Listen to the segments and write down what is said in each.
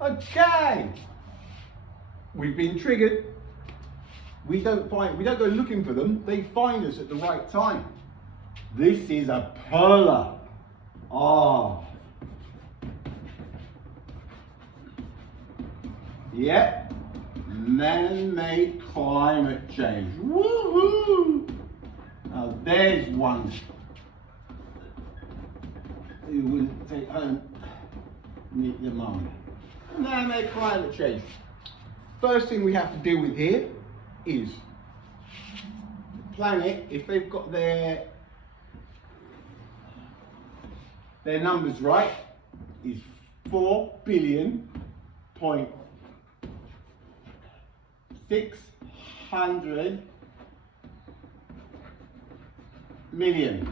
Okay, we've been triggered. We don't go looking for them, they find us at the right time. This is a polar. Ah. Yep. Man-made climate change. Woohoo! Now there's one who wouldn't take home meet your mum. Man-made climate change. First thing we have to deal with here is the planet. If they've got their numbers right, is 4 billion point 600 million.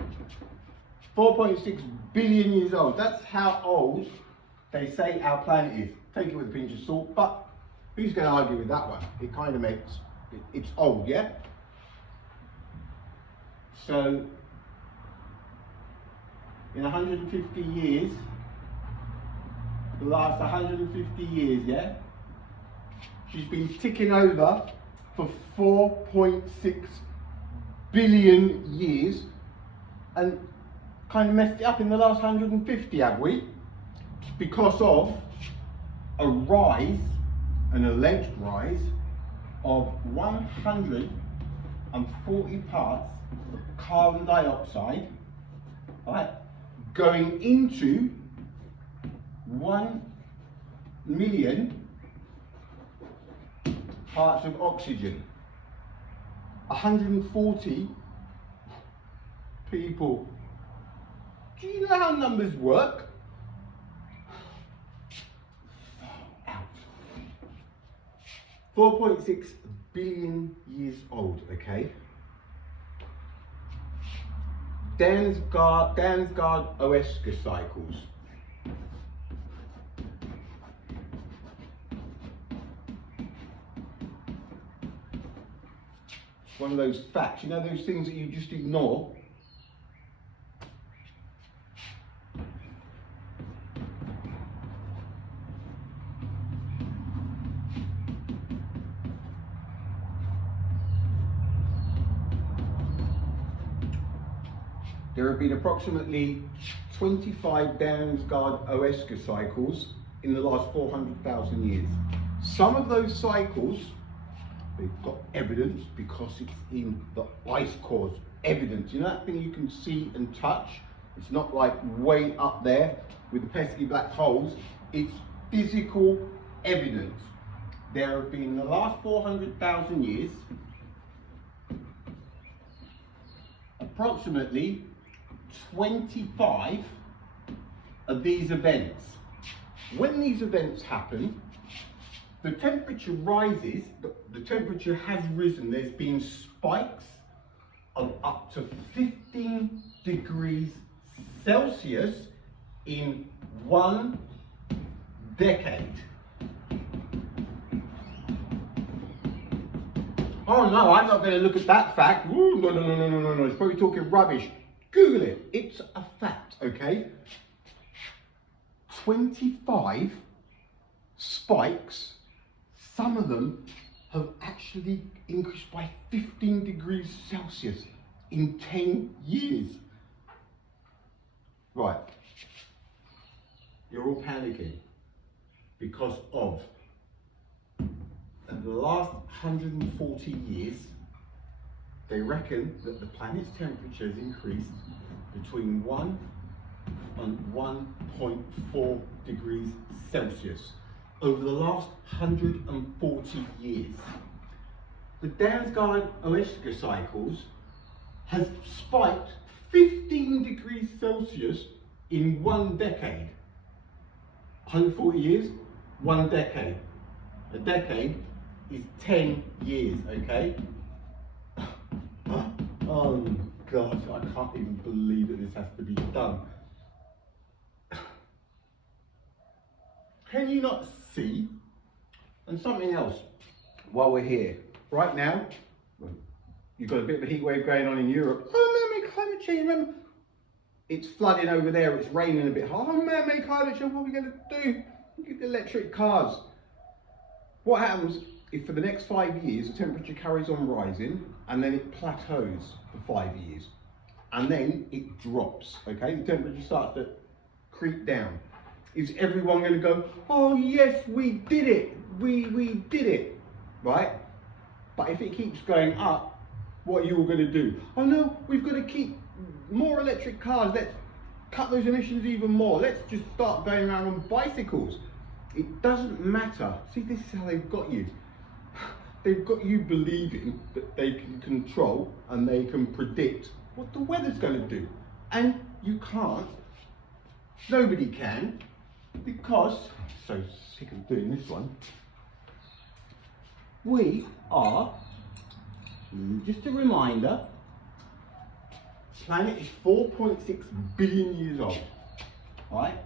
4.6 billion years old. That's how old they say our planet is. Take it with a pinch of salt, but who's going to argue with that one? It kind of makes it's old, yeah? So in 150 years, the last 150 years, yeah, she's been ticking over for 4.6 billion years and kind of messed it up in the last 150, have we? Because of a rise, an alleged rise of 140 parts of carbon dioxide, right, going into 1 million parts of oxygen. 140 people. Do you know how numbers work? 4.6 billion years old, okay? Dansgaard-Oeschger cycles. It's one of those facts, you know those things that you just ignore? There have been approximately 25 Dansgaard-Oeschger cycles in the last 400,000 years. Some of those cycles, they've got evidence because it's in the ice cores. Evidence, you know that thing you can see and touch? It's not like way up there with the pesky black holes. It's physical evidence. There have been in the last 400,000 years approximately 25 of these events. When these events happen, the temperature rises, the temperature has risen. There's been spikes of up to 15 degrees Celsius in 1 decade. Oh no, I'm not going to look at that fact. Ooh, no, it's probably talking rubbish. Google it, it's a fact, okay? 25 spikes, some of them have actually increased by 15 degrees Celsius in 10 years. Right, you're all panicking because of in the last 140 years, they reckon that the planet's temperature has increased between 1 and 1.4 degrees Celsius over the last 140 years. The Dansgaard-Oeschger cycles has spiked 15 degrees Celsius in 1 decade. 140 years, 1 decade. A decade is 10 years, okay? Oh God, I can't even believe that this has to be done. Can you not see? And something else, while we're here, right now, you've got a bit of a heat wave going on in Europe. Oh, man-made climate change, remember? It's flooding over there, it's raining a bit hard. Oh, man-made climate change, what are we going to do? Look at the electric cars. What happens if for the next 5 years the temperature carries on rising and then it plateaus for 5 years and then it drops, okay? The temperature starts to creep down. Is everyone going to go, oh yes, we did it, we did it, right? But if it keeps going up, what are you all going to do? Oh no, we've got to keep more electric cars, let's cut those emissions even more, let's just start going around on bicycles. It doesn't matter. See, this is how they've got you. They've got you believing that they can control and they can predict what the weather's going to do. And you can't. Nobody can. Because, so sick of doing this one, we are, just a reminder, planet is 4.6 billion years old. Right?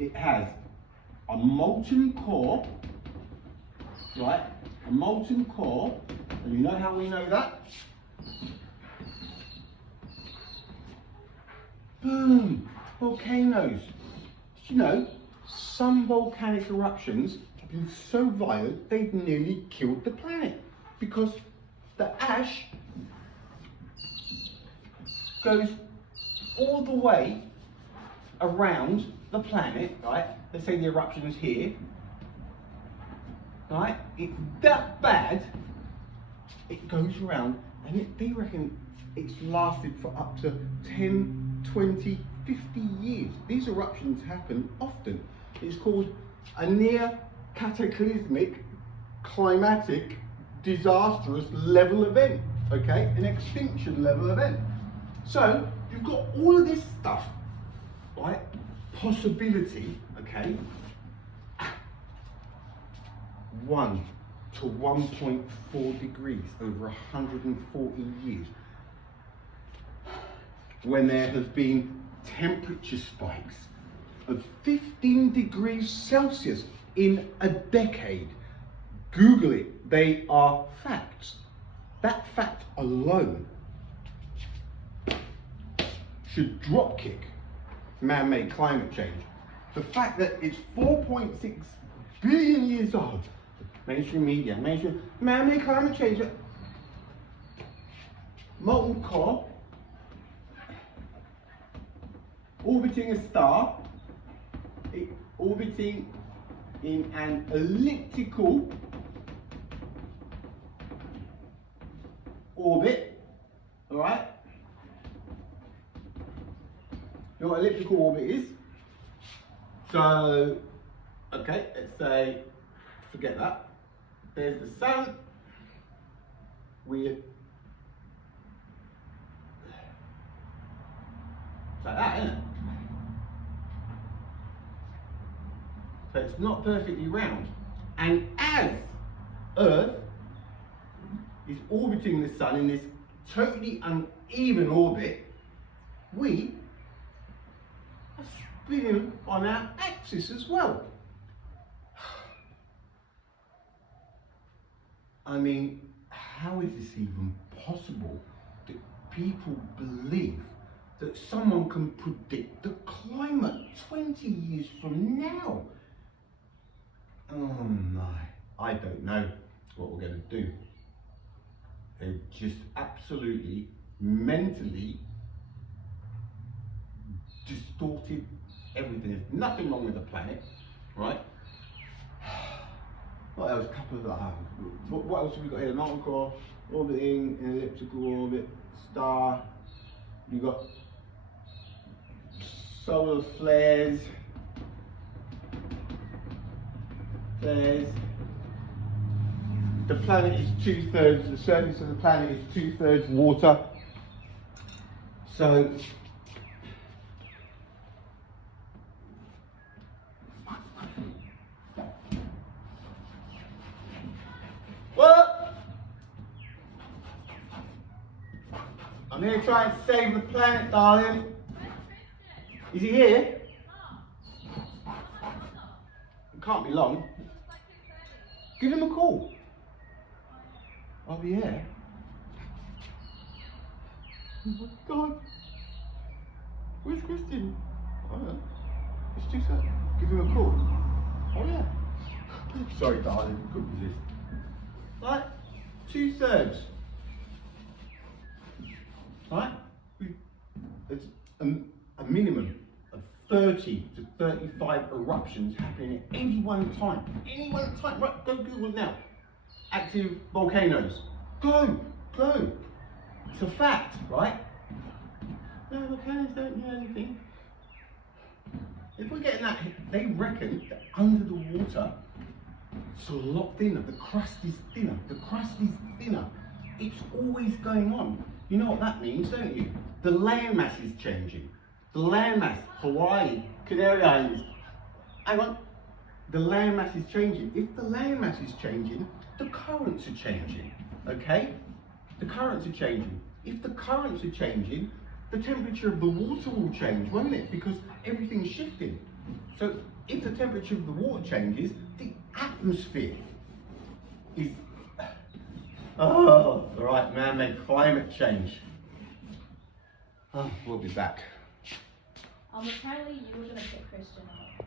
It has a molten core, right? A molten core, and you know how we know that? Boom! Volcanoes. Did you know some volcanic eruptions have been so violent they've nearly killed the planet because the ash goes all the way around the planet, right? Let's say the eruption is here, right? It's that bad, it goes around, and they reckon it's lasted for up to 10, 20, 50 years. These eruptions happen often. It's called a near cataclysmic, climatic, disastrous level event, okay? An extinction level event. So, you've got all of this stuff, right? Possibility, okay, 1 to 1.4 degrees over 140 years, when there has been temperature spikes of 15 degrees Celsius in a decade. Google it, they are facts. That fact alone should dropkick man-made climate change. The fact that it's 4.6 billion years old, mainstream media, mainstream man-made climate change, molten core, orbiting a star, orbiting in an elliptical orbit, all right? You know what elliptical orbit is? So, okay, let's say, forget that. There's the sun. It's like that, isn't it? So it's not perfectly round. And as Earth is orbiting the sun in this totally uneven orbit, we are spinning on our axis as well. I mean, how is this even possible that people believe that someone can predict the climate 20 years from now? Oh my, I don't know what we're going to do. They've just absolutely, mentally distorted everything. There's nothing wrong with the planet, right? What else? Couple of what else have we got here? Molten core, orbiting in elliptical orbit, star. We've got solar flares. The planet is 2/3, the surface of the planet is 2/3 water. So, what? I'm here trying to save the planet, darling. Is he here? It can't be long. Give him a call. Oh yeah. Oh my God. Where's Christian? I don't know. It's 2:30. Give him a call. Oh yeah. Sorry, darling, couldn't resist. Right? 2/3. Right? It's a minimum of 30 to 35 eruptions happening at any one time. Any one time. Right, go Google now. Active volcanoes. Go. It's a fact, right? No, volcanoes don't do anything. If we're getting that, they reckon that under the water, it's a lot thinner. The crust is thinner. It's always going on. You know what that means, don't you? The land mass is changing. The land mass, Hawaii, Canary Islands. Hang on. The land mass is changing. If the land mass is changing, the currents are changing. Okay? The currents are changing. If the currents are changing, the temperature of the water will change, won't it? Because everything's shifting. So if the temperature of the water changes, the atmosphere is... Oh, right, man-made climate change. Oh, we'll be back. Apparently you were going to pick Christian up.